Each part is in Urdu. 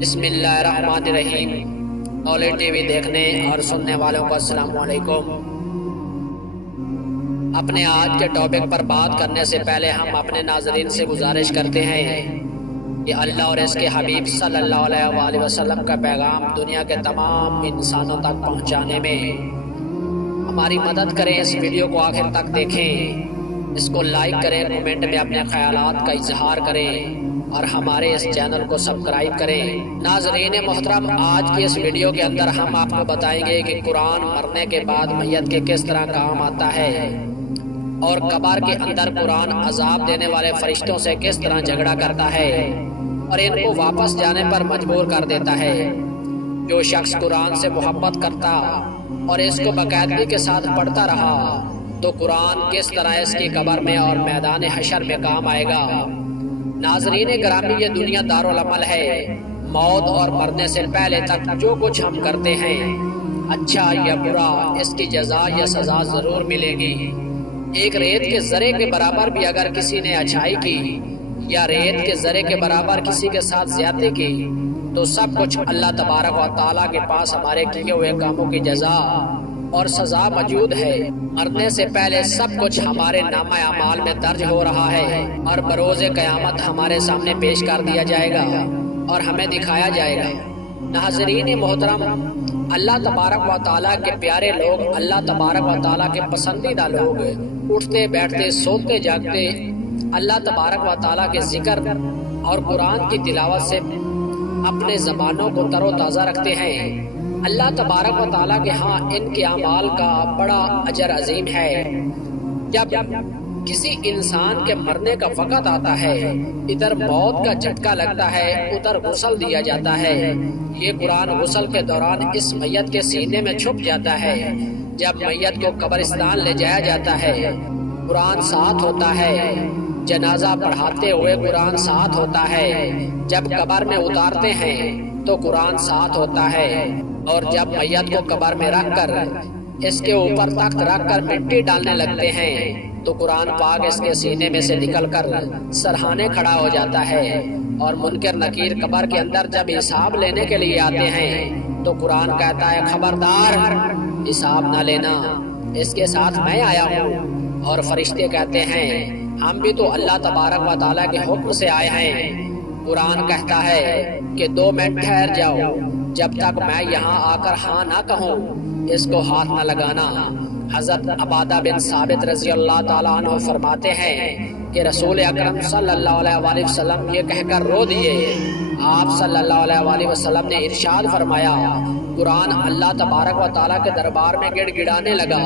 بسم اللہ الرحمن الرحیم۔ مولوی ٹی وی دیکھنے اور سننے والوں کو السلام علیکم۔ اپنے آج کے ٹاپک پر بات کرنے سے پہلے ہم اپنے ناظرین سے گزارش کرتے ہیں کہ اللہ اور اس کے حبیب صلی اللہ علیہ وآلہ وسلم کا پیغام دنیا کے تمام انسانوں تک پہنچانے میں ہماری مدد کریں۔ اس ویڈیو کو آخر تک دیکھیں، اس کو لائک کریں، کمنٹ میں اپنے خیالات کا اظہار کریں اور ہمارے اس چینل کو سبسکرائب کریں۔ ناظرین محترم، آج کی اس ویڈیو کے اندر ہم آپ کو بتائیں گے کہ قرآن مرنے کے بعد میت کے کس طرح کام آتا ہے اور قبر کے اندر قرآن عذاب دینے والے فرشتوں سے کس طرح جھگڑا کرتا ہے اور ان کو واپس جانے پر مجبور کر دیتا ہے۔ جو شخص قرآن سے محبت کرتا اور اس کو باقاعدگی کے ساتھ پڑھتا رہا تو قرآن کس طرح اس کی قبر میں اور میدان حشر میں کام آئے گا۔ ناظرین گرامی، یہ دنیا دارالعمل ہے۔ موت اور مرنے سے پہلے تک جو کچھ ہم کرتے ہیں، اچھا یا برا، اس کی جزا یا سزا ضرور ملے گی۔ ایک ریت کے ذرے کے برابر بھی اگر کسی نے اچھائی کی یا ریت کے ذرے کے برابر کسی کے ساتھ زیادتی کی تو سب کچھ اللہ تبارک و تعالیٰ کے پاس ہمارے کیے ہوئے کاموں کی جزا اور سزا موجود ہے۔ مرنے سے پہلے سب کچھ ہمارے نامہ اعمال میں درج ہو رہا ہے اور بروز قیامت ہمارے سامنے پیش کر دیا جائے گا اور ہمیں دکھایا جائے گا۔ ناظرین محترم، اللہ تبارک و تعالیٰ کے پیارے لوگ، اللہ تبارک و تعالیٰ کے پسندیدہ لوگ اٹھتے بیٹھتے سوتے جاگتے اللہ تبارک و تعالیٰ کے ذکر اور قرآن کی تلاوت سے اپنے زبانوں کو تر و تازہ رکھتے ہیں۔ اللہ تبارک و تعالیٰ کے ہاں ان کے اعمال کا بڑا اجر عظیم ہے۔ جب کسی انسان کے مرنے کا وقت آتا ہے، ادھر موت کا جھٹکا لگتا ہے، ادھر غسل دیا جاتا ہے۔ یہ قرآن غسل کے دوران اس میت کے سینے میں چھپ جاتا ہے۔ جب میت کو قبرستان لے جایا جاتا ہے، قرآن ساتھ ہوتا ہے۔ جنازہ پڑھاتے ہوئے قرآن ساتھ ہوتا ہے۔ جب قبر میں اتارتے ہیں تو قرآن ساتھ ہوتا ہے، اور جب میت کو قبر میں رکھ کر اس کے اوپر تخت رکھ کر مٹی ڈالنے لگتے ہیں تو قرآن پاک اس کے سینے میں سے نکل کر سرہانے کھڑا ہو جاتا ہے۔ اور منکر نکیر قبر کے اندر جب حساب لینے کے لیے آتے ہیں تو قرآن کہتا ہے، خبردار، حساب نہ لینا، اس کے ساتھ میں آیا ہوں۔ اور فرشتے کہتے ہیں، ہم بھی تو اللہ تبارک و تعالیٰ کے حکم سے آئے ہیں۔ قرآن کہتا ہے کہ 2 منٹ ٹھہر جاؤ، جب تک میں یہاں آ کر ہاں نہ کہوں اس کو ہاتھ نہ لگانا۔ حضرت عبادہ بن ثابت رضی اللہ تعالیٰ عنہ فرماتے ہیں کہ رسول اکرم صلی اللہ علیہ وآلہ وسلم یہ کہہ کر رو دیے۔ آپ صلی اللہ علیہ وآلہ وسلم نے ارشاد فرمایا، قرآن اللہ تبارک و تعالیٰ کے دربار میں گڑ گڑانے لگا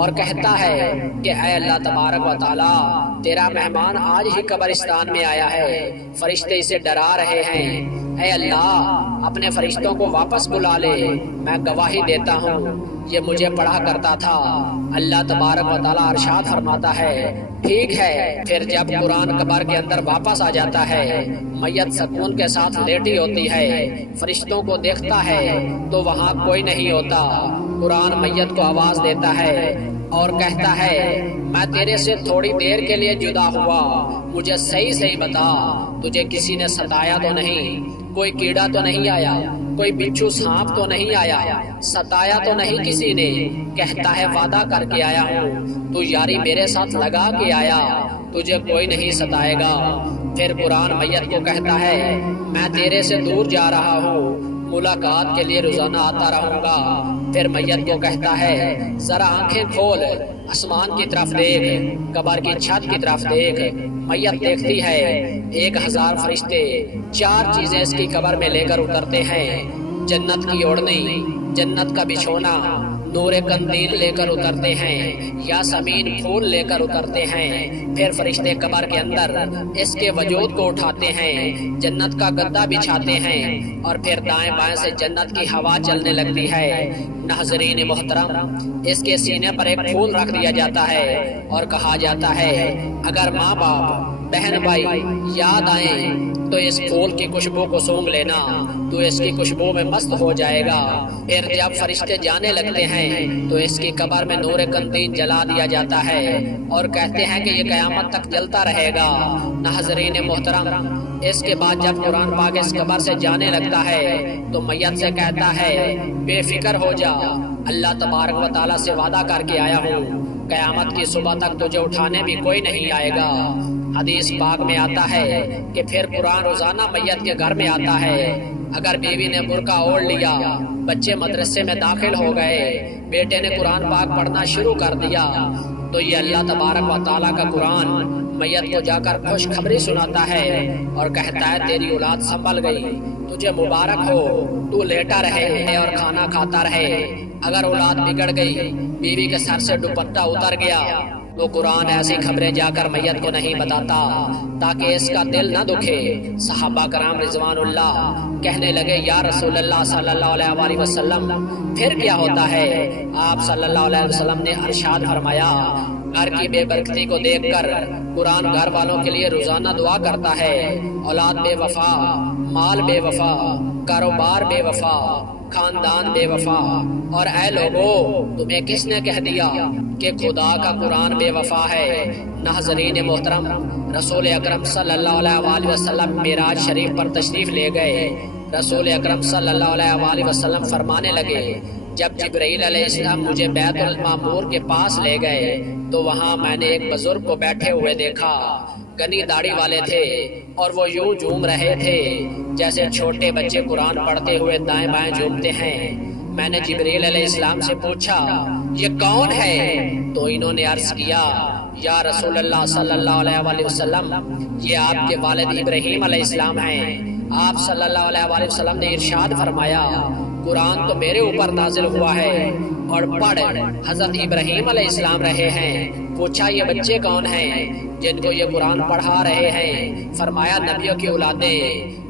اور کہتا ہے کہ اے اللہ تبارک و تعالیٰ، تیرا مہمان آج ہی قبرستان میں آیا ہے، فرشتے اسے ڈرا رہے ہیں۔ اے اللہ، اپنے فرشتوں کو واپس بلا لے، میں گواہی دیتا ہوں یہ مجھے پڑھا کرتا تھا۔ اللہ تبارک و تعالیٰ ارشاد فرماتا ہے، ٹھیک ہے۔ پھر جب قرآن قبر کے اندر واپس آ جاتا ہے، میت سکون کے ساتھ لیٹی ہوتی ہے، فرشتوں کو دیکھتا ہے تو وہاں کوئی نہیں ہوتا۔ قرآن میت کو آواز دیتا ہے اور کہتا ہے، میں تیرے سے تھوڑی دیر کے لیے جدا ہوا، مجھے صحیح صحیح بتا، تجھے کسی نے ستایا تو نہیں، کوئی کیڑا تو نہیں آیا، کوئی بچھو سانپ تو نہیں آیا، ستایا تو نہیں کسی نے؟ کہتا ہے، وعدہ کر کے آیا ہوں، تو یاری میرے ساتھ لگا کے آیا، تجھے کوئی نہیں ستائے گا۔ پھر قرآن میت کو کہتا ہے، میں تیرے سے دور جا رہا ہوں، ملاقات کے لیے روزانہ آتا رہوں گا۔ پھر میت کو کہتا ہے، ذرا آنکھیں کھول، آسمان کی طرف دیکھ، قبر کی چھت کی طرف دیکھ۔ میت دیکھتی ہے، 1000 فرشتے 4 چیزیں اس کی قبر میں لے کر اترتے ہیں۔ جنت کی اوڑھنی، جنت کا بچھونا، نور قندیل لے کر اترتے ہیں، یاسمین پھول لے کر اترتے ہیں۔ پھر فرشتے قبر کے اندر اس کے وجود کو اٹھاتے ہیں، جنت کا گدا بچھاتے ہیں، اور پھر دائیں بائیں سے جنت کی ہوا چلنے لگتی ہے۔ ناظرین محترم، اس کے سینے پر ایک پھول رکھ دیا جاتا ہے اور کہا جاتا ہے، اگر ماں باپ بہن بھائی یاد آئیں تو اس پھول کی خوشبو کو سونگھ لینا، تو اس کی خوشبو میں مست ہو جائے گا۔ پھر جب فرشتے جانے لگتے ہیں تو اس کی قبر میں نور قندیل جلا دیا جاتا ہے اور کہتے ہیں کہ یہ قیامت تک جلتا رہے گا۔ ناظرین محترم، اس کے بعد جب قرآن پاک اس قبر سے جانے لگتا ہے تو میت سے کہتا ہے بے فکر ہو جا، اللہ تبارک و تعالیٰ سے وعدہ کر کے آیا ہوں قیامت کی صبح تک تجھے اٹھانے بھی کوئی نہیں آئے گا۔ حدیث پاک میں آتا ہے کہ پھر قرآن روزانہ میت کے گھر میں آتا ہے۔ اگر بیوی نے برقع اوڑھ لیا، بچے مدرسے میں داخل ہو گئے، بیٹے نے قرآن پاک پڑھنا شروع کر دیا، تو یہ اللہ تبارک و تعالیٰ کا قرآن میت کو جا کر خوشخبری سناتا ہے اور کہتا ہے تیری اولاد سنبھل گئی، تجھے مبارک ہو، تو لیٹا رہے اور کھانا کھاتا رہے۔ اگر اولاد بگڑ گئی، بیوی کے سر سے دوپٹہ اتر گیا، تو قرآن ایسی خبریں جا کر میت کو نہیں بتاتا تاکہ اس کا دل نہ دکھے۔ صحابہ کرام رضوان اللہ کہنے لگے یا رسول اللہ صلی اللہ علیہ وآلہ وسلم پھر کیا ہوتا ہے؟ آپ صلی اللہ علیہ وسلم نے ارشاد فرمایا گھر کی بے برکتی کو دیکھ کر قرآن گھر والوں کے لیے روزانہ دعا کرتا ہے، اولاد بے وفا، مال بے وفا، کاروبار بے وفا، خاندان بے وفا، اور اے لوگو تمہیں کس نے کہہ دیا کہ خدا کا قرآن بے وفا ہے؟ ناظرین محترم، رسول اکرم صلی اللہ علیہ وآلہ وسلم معراج شریف پر تشریف لے گئے۔ رسول اکرم صلی اللہ علیہ وآلہ وسلم فرمانے لگے جب جبرائیل علیہ السلام مجھے بیت المعمور کے پاس لے گئے تو وہاں میں نے ایک بزرگ کو بیٹھے ہوئے دیکھا، گنی داڑھی والے تھے اور وہ یوں جھوم رہے تھے جیسے چھوٹے بچے قرآن پڑھتے ہوئے دائیں بائیں جھومتے ہیں۔ میں نے جبرائیل علیہ السلام سے پوچھا یہ کون ہے؟ تو انہوں نے عرض کیا یا رسول اللہ صلی اللہ علیہ وآلہ وسلم یہ آپ کے والد ابراہیم علیہ السلام ہیں۔ آپ صلی اللہ علیہ وآلہ وسلم نے ارشاد فرمایا قرآن تو میرے اوپر نازل ہوا ہے اور پڑھ حضرت ابراہیم علیہ السلام رہے ہیں۔ پوچھا یہ بچے کون ہیں جن کو یہ قرآن پڑھا رہے ہیں؟ فرمایا نبیوں کی اولادیں،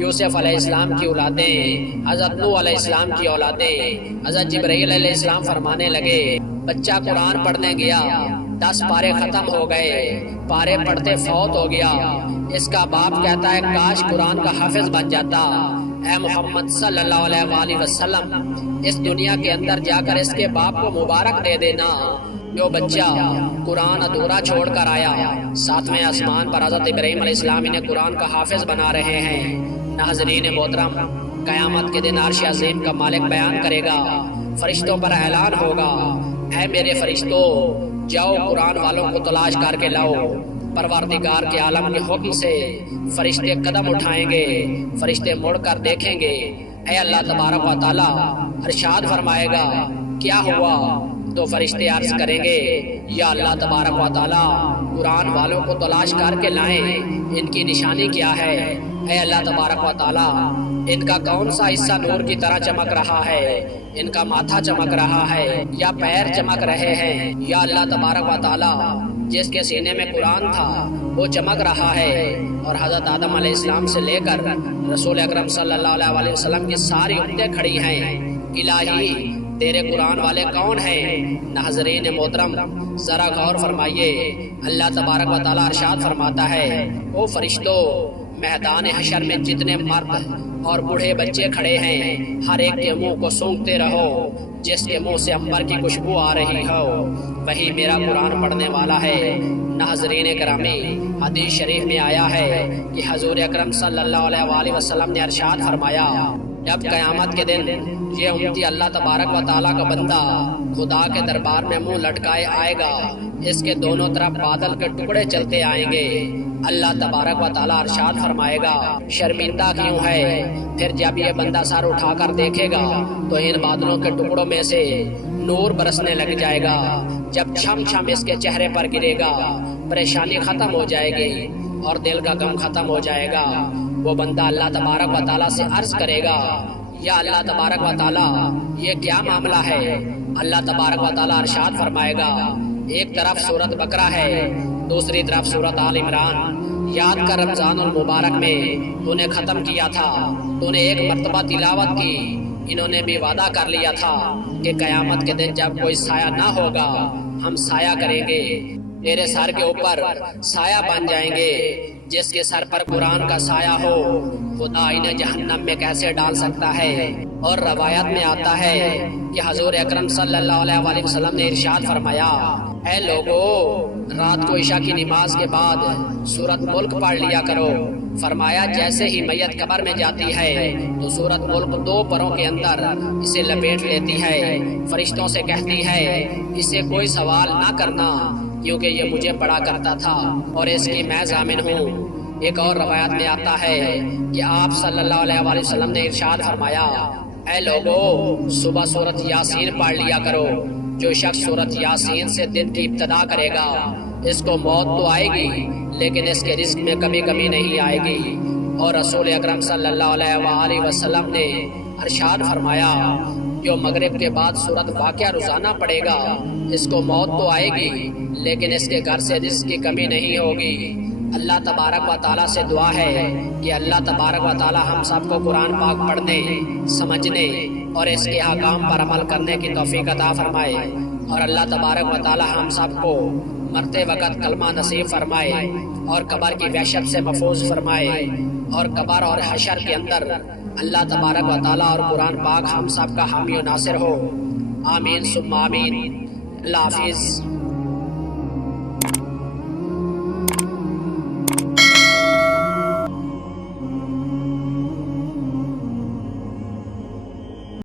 یوسف علیہ السلام کی اولادیں، حضرت نوح علیہ السلام کی اولادیں۔ حضرت جبرائیل علیہ السلام فرمانے لگے بچہ قرآن پڑھنے گیا، 10 پارے ختم ہو گئے، پارے پڑھتے فوت ہو گیا۔ اس کا باپ کہتا ہے کاش قرآن کا حافظ بن جاتا۔ اے محمد صلی اللہ علیہ وآلہ وسلم اس دنیا کے اندر جا کر اس کے باپ کو مبارک دے دینا جو بچہ قرآن ادھورا چھوڑ کر آیا۔ 7ویں آسمان پر حضرت ابراہیم علیہ السلام انہیں قرآن کا حافظ بنا رہے ہیں۔ ناظرین محترم، قیامت کے دن عرش عظیم کا مالک بیان کرے گا، فرشتوں پر اعلان ہوگا اے میرے فرشتوں جاؤ قرآن والوں کو تلاش کر کے لاؤ۔ پروردگار کے عالم کے حکم سے فرشتے قدم اٹھائیں گے، فرشتے مڑ کر دیکھیں گے، اے اللہ تبارک و تعالیٰ ارشاد فرمائے گا کیا ہوا؟ تو فرشتے عرض کریں گے یا اللہ تبارک و تعالیٰ قرآن والوں کو تلاش کر کے لائیں، ان کی نشانی کیا ہے؟ اے اللہ تبارک و تعالیٰ ان کا کون سا حصہ نور کی طرح چمک رہا ہے؟ ان کا ماتھا چمک رہا ہے یا پیر چمک رہے ہیں؟ یا اللہ تبارک و تعالیٰ جس کے سینے میں قرآن تھا وہ چمک رہا ہے؟ اور حضرت آدم علیہ السلام سے لے کر رسول اکرم صلی اللہ علیہ وآلہ وسلم کی ساری امتیں کھڑی ہیں۔ الہی تیرے قرآن والے کون ہیں؟ ناظرین محترم ذرا غور فرمائیے، اللہ تبارک و تعالیٰ ارشاد فرماتا ہے او فرشتوں میدان حشر میں جتنے مرد اور بوڑھے بچے کھڑے ہیں ہر ایک کے منہ کو سونگھتے رہو، جس کے منہ سے عنبر کی خوشبو آ رہی ہو وہی میرا قرآن پڑھنے والا ہے۔ ناظرین کرامی، حدیث شریف میں آیا ہے کہ حضور اکرم صلی اللہ علیہ وآلہ وسلم نے ارشاد فرمایا جب قیامت کے دن یہ امتی اللہ تبارک و تعالیٰ کا بندہ خدا کے دربار میں منہ لٹکائے آئے گا، اس کے دونوں طرف بادل کے ٹکڑے چلتے آئیں گے۔ اللہ تبارک و تعالیٰ ارشاد فرمائے گا شرمندہ کیوں ہے؟ پھر جب یہ بندہ سر اٹھا کر دیکھے گا تو ان بادلوں کے ٹکڑوں میں سے نور برسنے لگ جائے گا۔ جب چھم چھم اس کے چہرے پر گرے گا پریشانی ختم ہو جائے گی اور دل کا غم ختم ہو جائے گا۔ وہ بندہ اللہ تبارک و تعالیٰ سے عرض کرے گا یا اللہ تبارک و تعالیٰ یہ کیا معاملہ ہے؟ اللہ تبارک و تعالیٰ ارشاد فرمائے گا ایک طرف سورت بقرہ ہے، دوسری طرف سورت آل عمران۔ یاد کر رمضان المبارک میں تو نے ختم کیا تھا، تو نے ایک مرتبہ تلاوت کی۔ انہوں نے بھی وعدہ کر لیا تھا کہ قیامت کے دن جب کوئی سایہ نہ ہوگا ہم سایہ کریں گے، تیرے سر کے اوپر سایہ بن جائیں گے۔ جس کے سر پر قرآن کا سایہ ہو خدا انہیں جہنم میں کیسے ڈال سکتا ہے؟ اور روایت میں آتا ہے کہ حضور اکرم صلی اللہ علیہ وآلہ وسلم نے ارشاد فرمایا اے لوگو رات کو عشاء کی نماز کے بعد سورت ملک پڑھ لیا کرو۔ فرمایا جیسے ہی میت قبر میں جاتی ہے تو سورت ملک 2 پروں کے اندر اسے لپیٹ لیتی ہے، فرشتوں سے کہتی ہے اسے کوئی سوال نہ کرنا کیونکہ یہ مجھے پڑھا کرتا تھا اور اس کی میں ضامن ہوں۔ ایک اور روایت میں آتا ہے کہ آپ صلی اللہ علیہ وآلہ وسلم نے ارشاد فرمایا اے لوگو صبح سورت یاسین پڑھ لیا کرو۔ جو شخص سورت یاسین سے دن کی ابتدا کرے گا اس کو موت تو آئے گی لیکن اس کے رزق میں کمی نہیں آئے گی۔ اور رسول اکرم صلی اللہ علیہ وآلہ وسلم نے ارشاد فرمایا جو مغرب کے بعد سورت واقعہ روزانہ پڑھے گا اس کو موت تو آئے گی لیکن اس کے گھر سے رزق کی کمی نہیں ہوگی۔ اللہ تبارک و تعالیٰ سے دعا ہے کہ اللہ تبارک و تعالیٰ ہم سب کو قرآن پاک پڑھنے، سمجھنے اور اس کے احکام پر عمل کرنے کی توفیق عطا فرمائے، اور اللہ تبارک و تعالیٰ ہم سب کو مرتے وقت کلمہ نصیب فرمائے اور قبر کی وحشت سے محفوظ فرمائے، اور قبر اور حشر کے اندر اللہ تبارک و تعالیٰ اور قرآن پاک ہم سب کا حامی و ناصر ہو۔ آمین ثم آمین۔ اللہ حافظ۔